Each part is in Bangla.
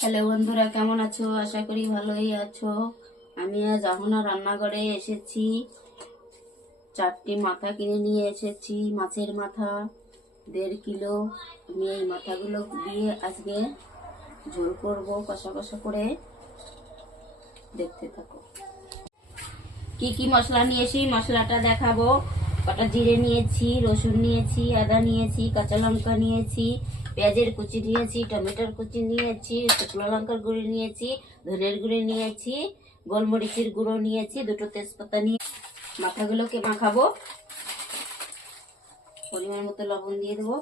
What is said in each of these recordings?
হ্যালো বন্ধুরা, কেমন আছো? আশা করি ভালোই আছো। আমি আজ এখনো রান্নাঘরে এসেছি। 4টি মাথা কিনে নিয়ে এসেছি, মাছের মাথা 1.5 কিলো। আমি এই মাথাগুলো দিয়ে আজকে ঝোল করব, কষা কষা করে। দেখতে থাকো। কি কি মশলা নিয়েছি মশলাটা দেখাবো। কটা জিরে নিয়েছি, রসুন নিয়েছি, আদা নিয়েছি, কাঁচা লঙ্কা নিয়েছি, পেঁয়াজের কুচি নিয়েছি, টমেটোর কুচি নিয়েছি, শুকনো লঙ্কার গুঁড়ো নিয়েছি, ধনের গুঁড়ো নিয়েছি, গোলমরিচের গুঁড়ো নিয়েছি, 2টো তেজপাতা নিয়ে মাথাগুলোকে মাখাবো। পরিমাণ মতো লবণ দিয়ে দেবো,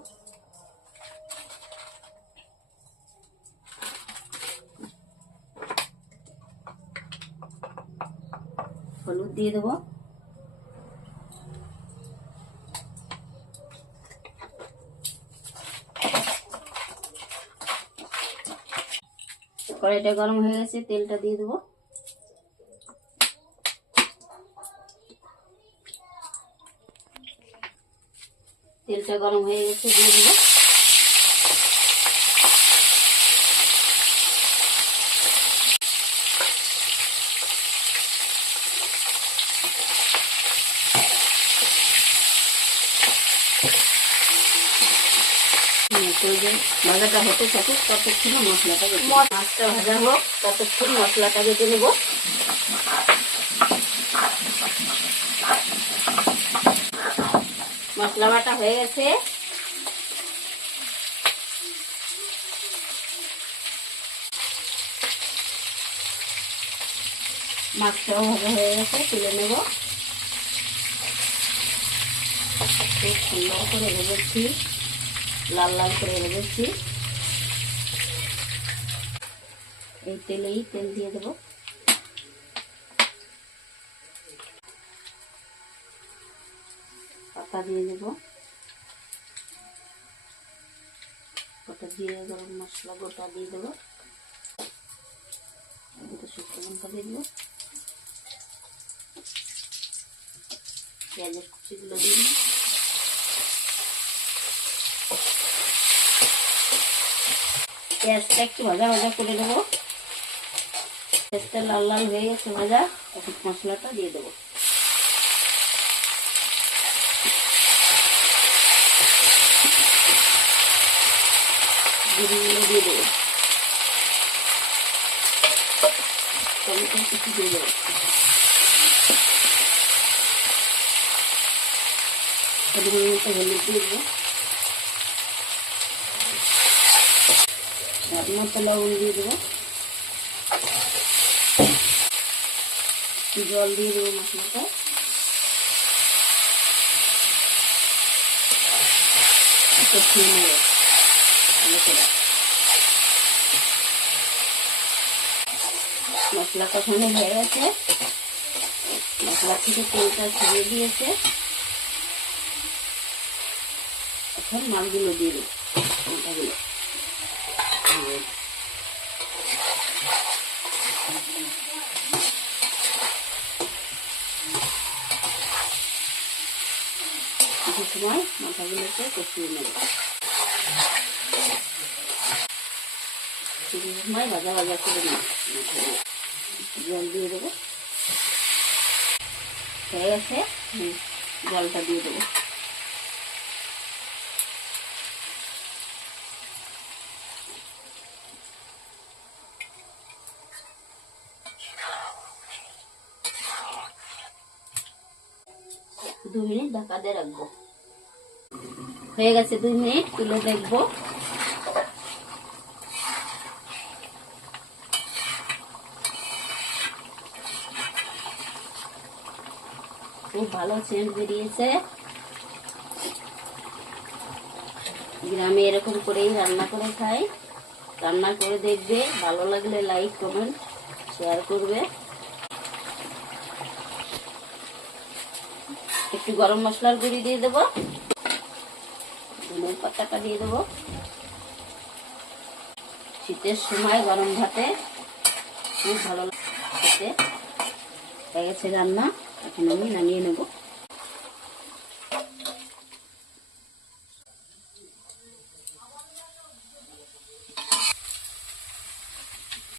হলুদ দিয়ে দেবো, কড়াইটা গরম হয়ে গেছে, তেলটা দিয়ে দেবো। তেলটা গরম হয়ে গেছে, দিয়ে দেবো ভাজাটা হতে থাকুক, ততক্ষণ মশলাটা মাছটা ভাজা হোক, ততক্ষণ মশলাটা বেটে নেব। মশলা বাটা হয়ে গেছে, মাছটাও ভাজা হয়ে গেছে, তুলে নেব। খুব সুন্দর করে ভেজেছি, লাল লাল করে ভেজেছি। এই তেলেই তেল দিয়ে দেবো, পাতা দিয়ে দেব, গোটা জিরে গরম মশলা গোটা দিয়ে দেবো, 2টো শুকনো লঙ্কা দিয়ে দেবো, পেঁয়াজের কুচিগুলো দিয়ে দেবো, পেঁয়াজটা একটু ভাজা ভাজা করে দেবো। পেঁয়াজটা লাল লাল হয়ে গেছে ভাজা, এখন মশলাটা দিয়ে দেবো। গুঁড়িগুলো দিয়ে দেবো, টমেটো কুচি দিয়ে দেবো, পরিমাণ মতো হলুদ দিয়ে দেবো, স্বাদ মতো লবণ দিয়ে দেবো, জল দিয়ে দেবো, মশলাটা কষিয়ে নেব ভালো করে। মশলা কষানো হয়ে গেছে, মশলা থেকে তেলটা ছড়িয়ে দিয়েছে। এখন মাছগুলো দিয়ে দেবো, মাথাগুলো কিছু সময় মাথাগুলোকে কষিয়ে নেব, কিছু সময় ভাজা ভাজা করে নেব। জল দিয়ে দেবো, হয়ে গেছে, জলটা দিয়ে দেবো। দু মিনিট ঢাকা দিয়ে রাখবো। হয়ে গেছে 2 মিনিট, তুলে দেখবো। খুব ভালো সেন্ট বেরিয়েছে। গ্রামে এরকম করেই রান্না করে খাই। রান্না করে দেখবে, ভালো লাগলে লাইক কমেন্ট শেয়ার করবে। একটু গরম মশলার গুঁড়ি দিয়ে দেবো, ধনের পাতাটা দিয়ে দেবো। শীতের সময় গরম ভাতে খুব ভালো লাগে খেতে। হয়ে গেছে রান্না, এখন আমি নামিয়ে নেবো।